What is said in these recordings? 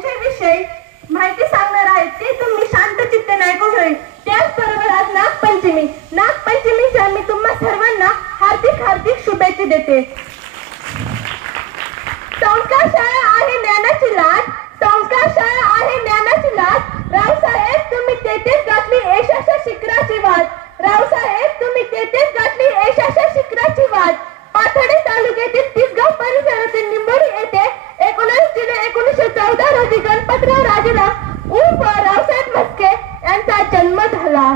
यांच्याविषयी माहिती सांगणार आहे ते तुम्ही शांत चित्तेने ऐकून घ्यावे। त्याचबरोबर आज नागपंचमीच्या मी तुम्हा सर्वांना हार्दिक हार्दिक शुभेच्छा देते। संस्कार शाळा आहे ज्ञानाची लाट, संस्कार शाळा आहे ज्ञानाची लाट। रावसाहेब तुम्ही तेथेच गाठली यशाच्या शिखराची वाट, रावसाहेब तुम्ही तेथेच गाठली यशाच्या शिखराची वाट। पाथर्डी तालुक्यातील तिसगाव परिसरातील निंबोरी येथे 19 जुलै 1914 रोजी गणपतराव राजाराम उर्फ रावसाहेब म्हस्के यांचा जन्म झाला।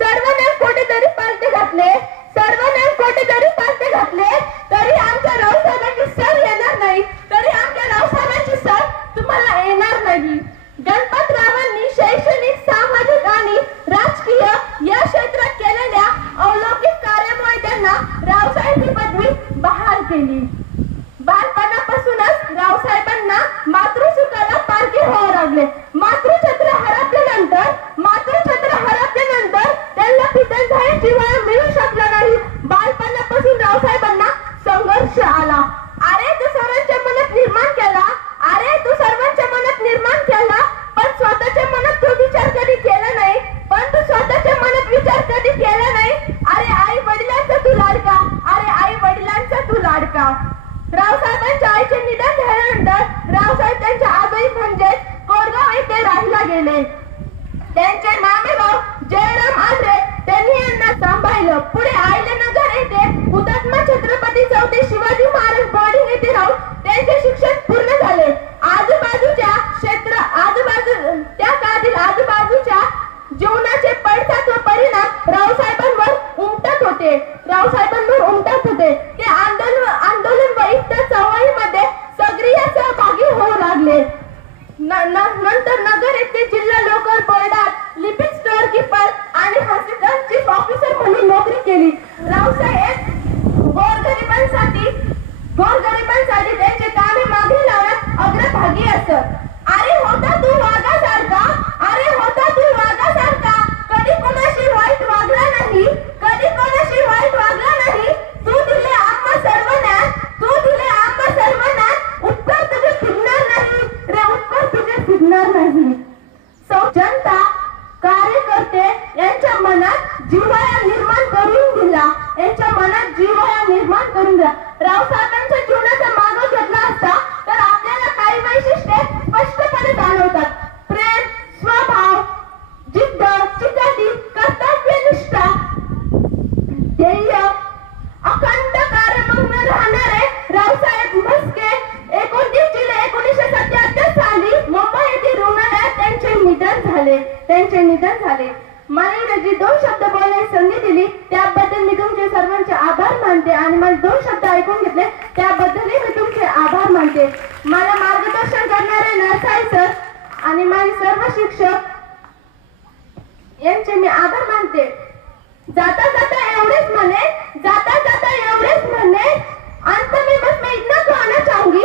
सर्वांनी कोठेतरी पालथे घातले, सर्वांनी कोठेतरी पालथे घातले, तरी आमच्या रावसाहेबांची सर येणार नाही, तरी आमच्या रावसाहेबांची सर तुम्हाला येणार नाही। गणपतरावांनी शैक्षणिक, सामाजिक आणि राजकीय या क्षेत्रात केलेल्या अलौकिक कार्यामुळे त्यांना रावसाहेब ही पदवी बहाल केली। बालपणापासूनच रावसाहेबांना मातृसुखाला पारखे व्हावे लागले। मातृछत्र हरपल्यानंतर त्यांना पित्याचा जिव्हाळा मिळू शकला नाही। बालपणापासून रावसाहेबांना संघर्ष आला। अरे तू सर्वांच्या मनात निर्माण केला, अरे तू सर्वांच्या मनात निर्माण केला, पण स्वतःच्या मनात तो विचार कधी केला नाही, पण तू स्वतःच्या मनात विचार कधी केला नाही। अरे आई वडिलांचा तू लाडका, अरे आई वडिलांचा तू लाडका। रावसाहेबांच्या आईचे निधन झाल्यानंतर रावसाहेब त्यांच्या आजोळी म्हणजे कोरगाव येथे राहायला गेले। त्यांचे मामेभाऊ जयराम आंध्रे त्यांनी यांना सांभाळलं। पुढे आयलेनगर येथे हुतात्मा छत्रपती चौथे शिवाजी महाराज बोर्डिंग येथे राहून त्यांचे शिक्षण पूर्ण झाले। आजूबाजूच्या जीवनाचे पडसाद व परिणाम रावसाहेबांवर उमटत होते। ते आंदोलन व इतर चळवळीमध्ये सक्रिय सहभागी होऊ लागले। नंतर नगर येथे जिल्हा लोकर बोर्डात लिपिक स्टोअर कीपर आणि हॉस्पिटल चीफ ऑफिसर म्हणून नोकरी केली। रावसाहेब गोरगरिबांसाठी त्यांचे कामे मागे लावण्यात अग्रभागी असत। अरे होता तू वाघासारखा, अरे होता तू वाघासारखा, कधी कोणाशी वाईट वागला नाही, कधी कोणाशी वाईट वागला नाही। तू दिले आम्हा सर्वांना, तू दिले आम्हा सर्वांना, उत्तर तुझे फिरणार नाही रे, उत्तर तुझे फिरणार नाही। जनता कार्यकर्ते यांच्या मनात जिव्हाळा निर्माण करून दिला, यांच्या मनात जिव्हाळा निर्माण करून दिला। रावसाहेबांच्या जीवनाचा मागोवा घेतला असता तर आपल्याला काही वैशिष्ट्ये स्पष्टपणे जाणवतात। प्रेम, स्वभाव, जिद्द, चिकाटी, कर्तव्यनिष्ठा, ध्येय, अखंड कार्यमग्न राहणारे रावसाहेब म्हस्के 29 जुलै 1977 साली मुंबई येथील रुग्णालयात त्यांचे निधन झाले। मला इंग्रजी 2 शब्द बोलण्याची संधी दिली त्याबद्दल मी तुमचे सर्वांचे आभार मानते आणि मला 2 शब्द ऐकून घेतले त्याबद्दलही मी तुमचे आभार मानते। मला मार्गदर्शन करणारे नरसाई सर आणि माझे सर्व शिक्षक यांचे मी आभार मानते। जाता जाता एवढेच म्हणे, अंत में बस मैं इतना कहना चाहूंगी